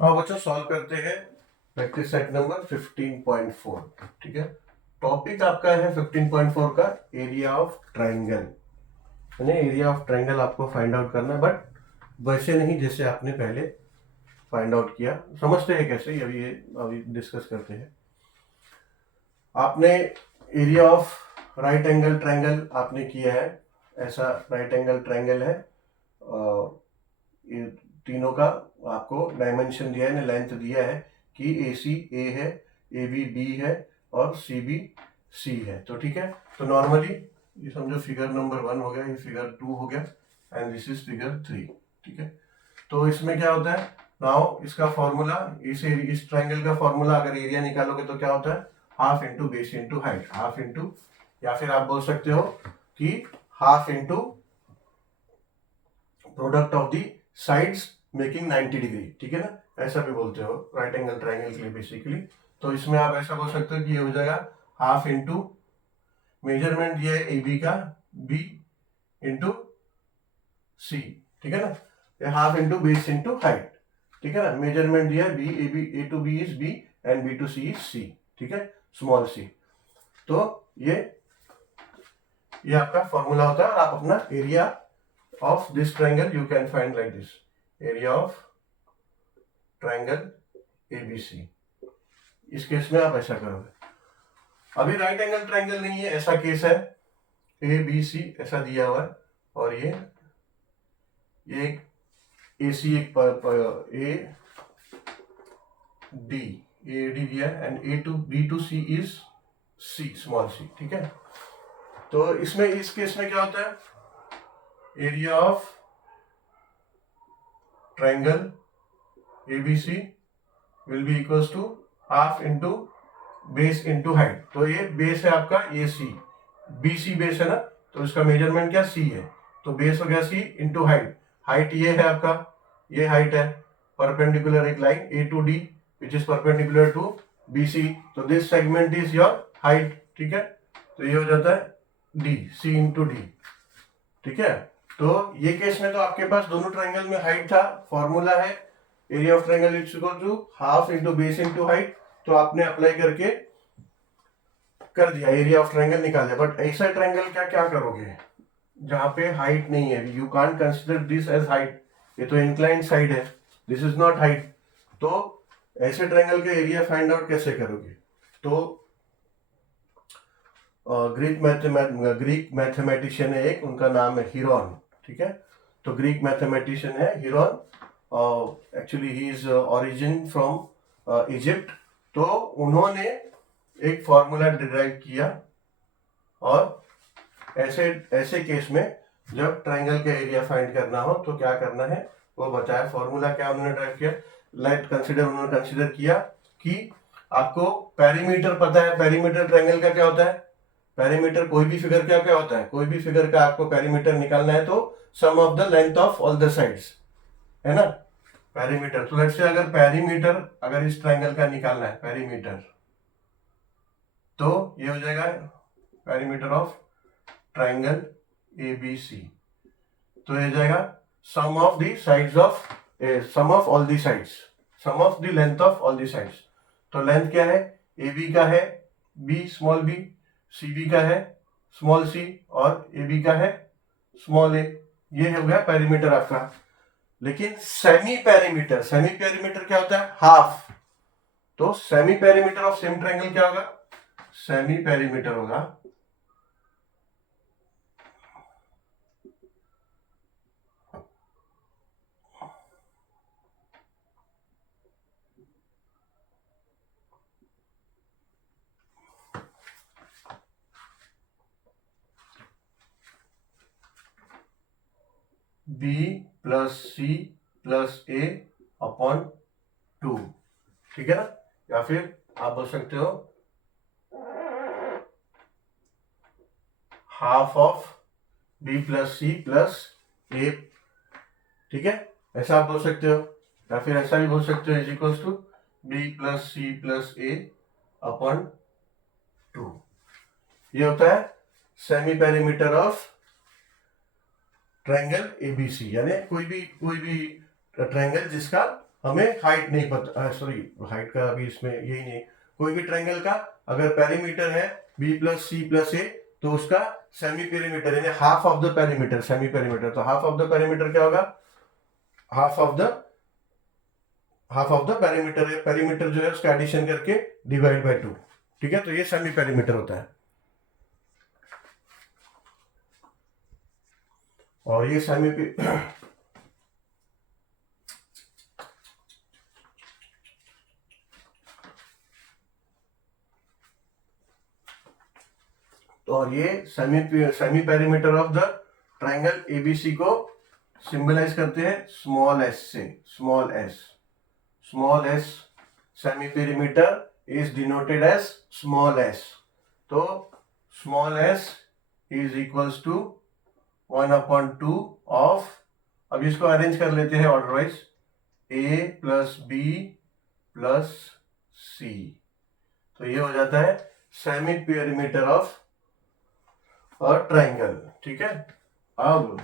और बच्चों सॉल्व करते हैं प्रैक्टिस सेट नंबर 15.4। ठीक है, टॉपिक आपका है 15.4 का एरिया ऑफ ट्राइंगल। यानी एरिया ऑफ ट्राइंगल आपको फाइंड आउट करना है, बट वैसे नहीं जैसे आपने पहले फाइंड आउट किया। समझते हैं कैसे, अभी डिस्कस करते हैं। आपने area of right angle triangle आपने किया है। ऐसा राइट एंगल ट्राइंगल है, ये तीनों का आपको डायमेंशन दिया है ना, लेंथ दिया है कि ए सी ए है, ए बी बी है और सी बी सी है। तो ठीक है, तो नॉर्मली ये समझो फिगर नंबर 1 हो गया, ये फिगर 2 हो गया एंड दिस इज फिगर 3। ठीक है, तो इसमें क्या होता है नाउ, इसका फॉर्मूला, इस ट्राइंगल का फॉर्मूला अगर एरिया निकालोगे तो क्या होता है, half into base into height, half into, या फिर आप बोल सकते हो कि half into product of the sides making 90 degree. ठीक है ना, ऐसा भी बोलते हो राइट एंगल ट्राइंगल के लिए बेसिकली। तो इसमें आप ऐसा बोल सकते हो कि ये हो जाएगा हाफ इंटू मेजरमेंट दिया है ए बी का, बी इंटू सी। ठीक है ना, ये half into base into height. ठीक है ना, मेजरमेंट दिया है B, A to B is B and B to C is C. ठीक है, स्मॉल सी। तो ये आपका फॉर्मूला होता है और आप अपना area of this triangle you can find like this, area of triangle ABC। इस केस में आप ऐसा करोगे। अभी राइट एंगल ट्राइंगल नहीं है, ऐसा केस है ए बी सी ऐसा दिया हुआ है, और ये एक ए सी, एक ए डी दिया है and A to B to C is C, small C. ठीक है, तो इसमें इस केस में क्या होता है, area of triangle ABC will be equals to half into base into height. तो ये बेस है आपका ए सी, बी सी बेस है ना, तो इसका मेजरमेंट क्या सी है, तो बेस हो गया सी इंटू हाइट। हाइट ये है आपका, ये हाइट है परपेंडिकुलर एक line A to D which is perpendicular to B C, तो this segment is your height. ठीक है, तो ये हो जाता है डी, सी इंटू डी। ठीक है, तो ये केस में तो आपके पास दोनों ट्राइंगल में हाइट था, फॉर्मूला है area of triangle is equal to half into base into height. तो आपने अप्लाई करके कर दिया, एरिया ऑफ ट्राइंगल निकाल दिया। बट ऐसा ट्राइंगल क्या करोगे जहां पे हाइट नहीं है, you can't consider this as height, ये तो इंक्लाइंड साइड है, दिस इज नॉट हाइट। तो ऐसे ट्राइंगल का एरिया फाइंड आउट कैसे करोगे, तो ग्रीक मैथमेटिशियन है एक, उनका नाम है हिरोन। ठीक है, तो ग्रीक मैथमेटिशियन है Heron, actually he is origin from Egypt. तो उन्होंने एक फॉर्मूला डिराइव किया, और ऐसे ऐसे केस में जब ट्राइंगल का एरिया फाइंड करना हो तो क्या करना है वो बताया। फॉर्मूला क्या उन्होंने ड्राइव किया, उन्होंने कंसिडर किया कि आपको पेरीमीटर पता है, पेरीमीटर ट्राइंगल का क्या होता है, पेरीमीटर कोई भी फिगर का क्या होता है, कोई भी फिगर का आपको पेरीमीटर निकालना है तो sum of the length of all the sides, है ना पेरीमीटर। तो लेट्स से अगर पेरीमीटर, अगर इस ट्राइंगल का निकालना है पेरीमीटर, तो ये हो जाएगा पेरीमीटर ऑफ ट्राइंगल ABC। तो ये जाएगा sum of the sides of, sum of all the sides, sum of the length of all the sides. तो लेंथ क्या है, AB का है B स्मॉल b, CB का है स्मॉल c, और AB का है स्मॉल a। ये हो गया पेरीमीटर आपका। लेकिन सेमी पेरीमीटर, सेमी पेरीमीटर क्या होता है, हाफ। तो semi perimeter of same triangle क्या होगा, सेमी पेरीमीटर होगा B plus C plus A upon 2। ठीक है ना, या फिर आप बोल सकते हो half of B plus C plus A। ठीक है, ऐसा आप बोल सकते हो, या फिर ऐसा भी बोल सकते हो is equals to B plus C plus A upon 2। ये होता है semi perimeter of triangle ABC, यानी कोई भी ट्राइंगल जिसका हमें हाइट नहीं पता, सॉरी हाइट का अभी इसमें यही नहीं, कोई भी ट्रायंगल का अगर पेरीमीटर है बी प्लस सी प्लस ए तो उसका सेमी पेरीमीटर यानी half of the perimeter, semi perimeter, तो हाफ ऑफ द पेरीमीटर क्या होगा, हाफ ऑफ द पेरीमीटर है, पेरीमीटर जो है उसका एडिशन करके डिवाइड बाय 2, ठीक है, तो ये सेमी पेरीमीटर होता है। और ये सेमी और ये semi perimeter of the triangle ABC को सिंबलाइज करते हैं स्मॉल एस से, small S semi perimeter is denoted as small S, तो small S is equals to 1/2 of, अब इसको अरेंज कर लेते हैं order wise, A plus B plus C, तो ये हो जाता है सेमी पेरीमीटर ऑफ और ट्रायंगल, ठीक है। अब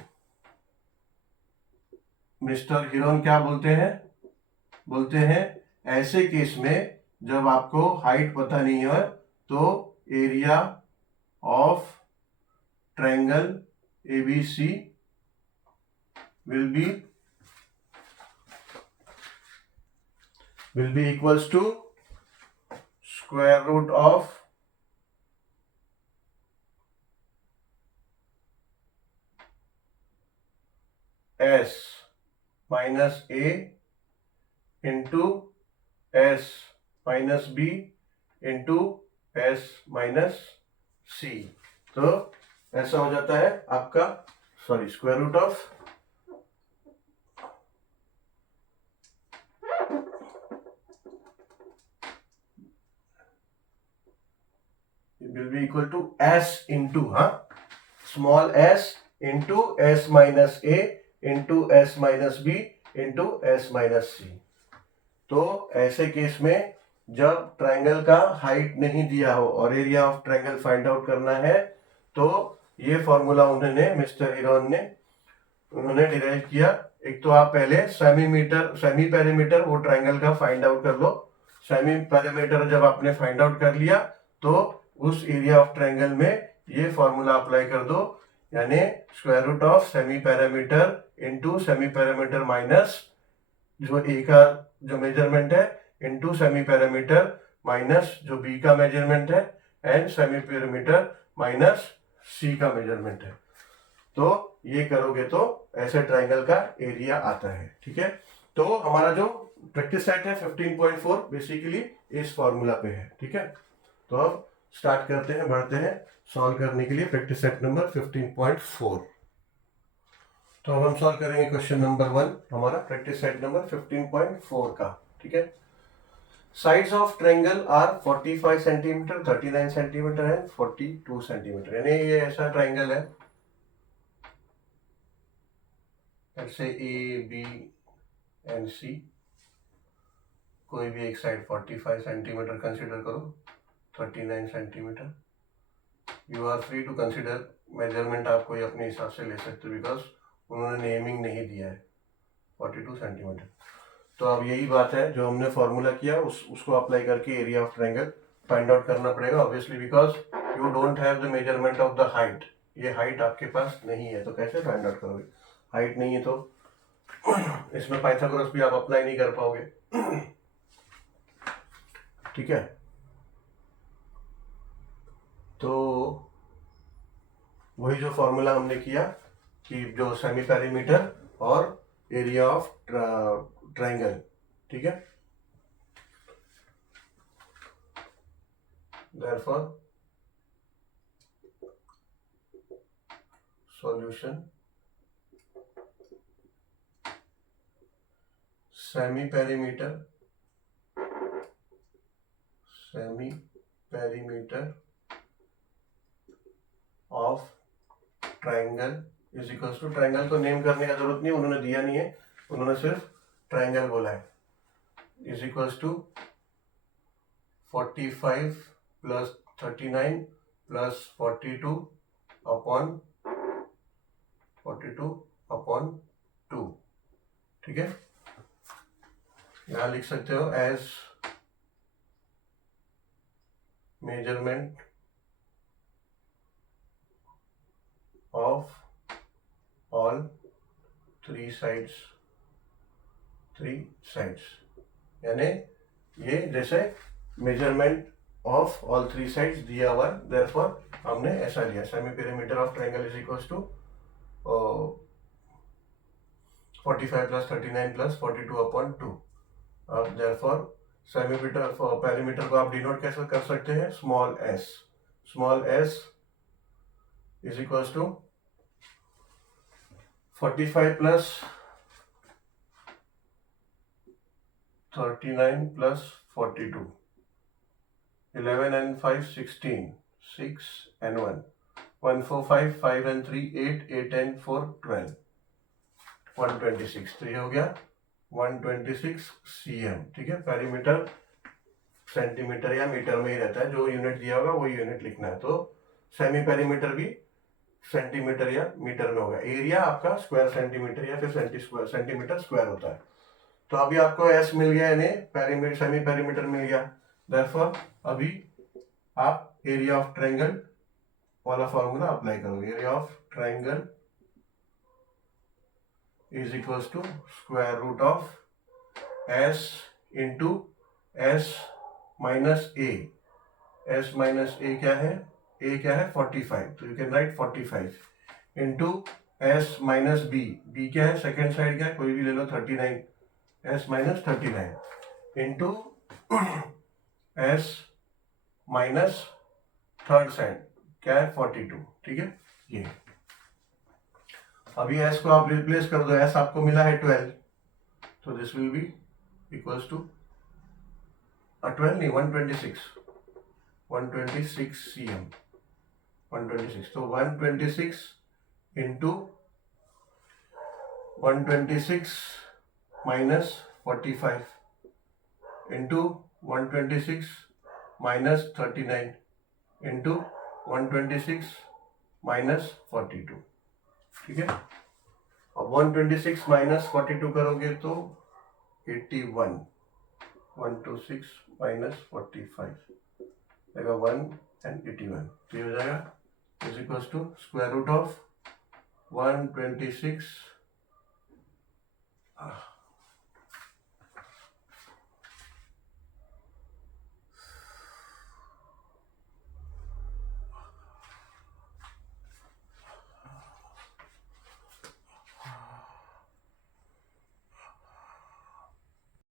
मिस्टर हिरोन क्या बोलते हैं ऐसे केस में जब आपको हाइट पता नहीं है तो area of triangle ABC will be equals to square root of s minus a into s minus b into s minus c, तो ऐसा हो जाता है आपका, sorry square root of will be equal to s into small s into s minus a into s minus b into s minus c। तो ऐसे case में जब ट्रायंगल का हाइट नहीं दिया हो और area of triangle find out करना है तो ये फॉर्मूला मिस्टर हिरोन ने डिराइव किया। एक तो आप पहले सेमी पेरीमीटर वो ट्रायंगल का फाइंड आउट कर लो, सेमी पेरीमीटर जब आपने फाइंड आउट कर लिया तो उस एरिया ऑफ ट्रायंगल में ये फॉर्मूला अप्लाई कर दो, यानी square root of semi parameter into semi parameter minus जो ए का जो मेजरमेंट है इनटू सेमी पैरामीटर माइनस जो बी का मेजरमेंट है and semi parameter minus C का मेजरमेंट है। तो ये करोगे तो ऐसे ट्रायंगल का एरिया आता है, ठीक है। तो हमारा जो प्रैक्टिस सेट है 15.4 बेसिकली इस फॉर्मूला पे है, ठीक है। तो अब स्टार्ट करते हैं, बढ़ते हैं सॉल्व करने के लिए प्रैक्टिस सेट नंबर 15.4। तो अब हम सॉल्व करेंगे क्वेश्चन नंबर 1 हमारा प्रैक्टिस सेट नंबर 15.4 का, ठीक है। Sides of triangle are 45 centimetre, 39 centimetre and 42 centimetre, यानी ये ऐसा ट्रायंगल है, ऐसे ए बी एंड सी, कोई भी एक साइड 45 सेंटीमीटर कंसिडर करो, 39 centimetre, you are free to consider measurement, आप कोई अपने हिसाब से ले सकते हो बिकॉज उन्होंने नेमिंग नहीं दिया है, 42 सेंटीमीटर। तो अब यही बात है जो हमने फॉर्मूला किया उसको अप्लाई करके area of triangle find out करना पड़ेगा, obviously because you don't have the measurement of the height, ये हाइट आपके पास नहीं है तो कैसे फाइंड आउट करोगे, हाइट नहीं है तो इसमें पाइथागोरस भी आप अप्लाई नहीं कर पाओगे, ठीक है। तो वही जो फॉर्मूला हमने किया कि जो सेमी पेरीमीटर और एरिया ऑफ ट्रायंगल, ठीक है। Therefore solution semi perimeter of triangle is equals to, triangle को नेम करने का जरूरत नहीं, उन्होंने दिया नहीं है, उन्होंने सिर्फ ट्रायंगल बोला है, is equals to 45 plus 39 plus 42 upon 2, ठीक है। यहाँ लिख सकते हो as measurement of all three sides यानी ये जैसे measurement of all three sides दिया हुआ, देयरफॉर हमने ऐसा लिया semi perimeter of triangle is equals to 45 plus 39 plus 42/2। अब देयरफॉर सेमीमीटर पेरीमीटर को आप डिनोट कैसे कर सकते हैं, small S is equals to 45 plus 39 plus 42, 11 and 5 16, 6 and 1 1 4 5 5 and 3 8 8 and 4 12, 126। तो ये हो गया 126 cm। ठीक है, पेरीमीटर सेंटीमीटर या मीटर में ही रहता है, जो यूनिट दिया होगा वही यूनिट लिखना है। तो सेमी पेरीमीटर भी सेंटीमीटर या मीटर में होगा। एरिया आपका स्क्वायर सेंटीमीटर या फिर सेंटीमीटर स्क्वायर होता है। तो अभी आपको एस मिल गया, यानी पेरीमीटर सेमी पेरीमीटर मिल गया। देयरफॉर अभी आप एरिया ऑफ ट्रायंगल वाला फॉर्मूला अप्लाई करोगे। Area of triangle is equals to square root of S into S minus A. S minus A क्या है, ए क्या है 45, तो you can write 45 into S minus B. B क्या है, second side क्या है, कोई भी ले लो 39, S minus 39 into S minus third side क्या है 42। ठीक है, ये अभी एस को आप रिप्लेस कर दो, एस आपको मिला है 12, तो this will be equals to 12 नहीं 126 cm, 126। तो 126 into 126 minus 45 into 126 minus 39 into 126 minus 42। ठीक है, अब 126 माइनस 42 करोगे तो 81, 126 माइनस 45 देगा 1 and 81। तो ये हो जाएगा is equals to square root of 126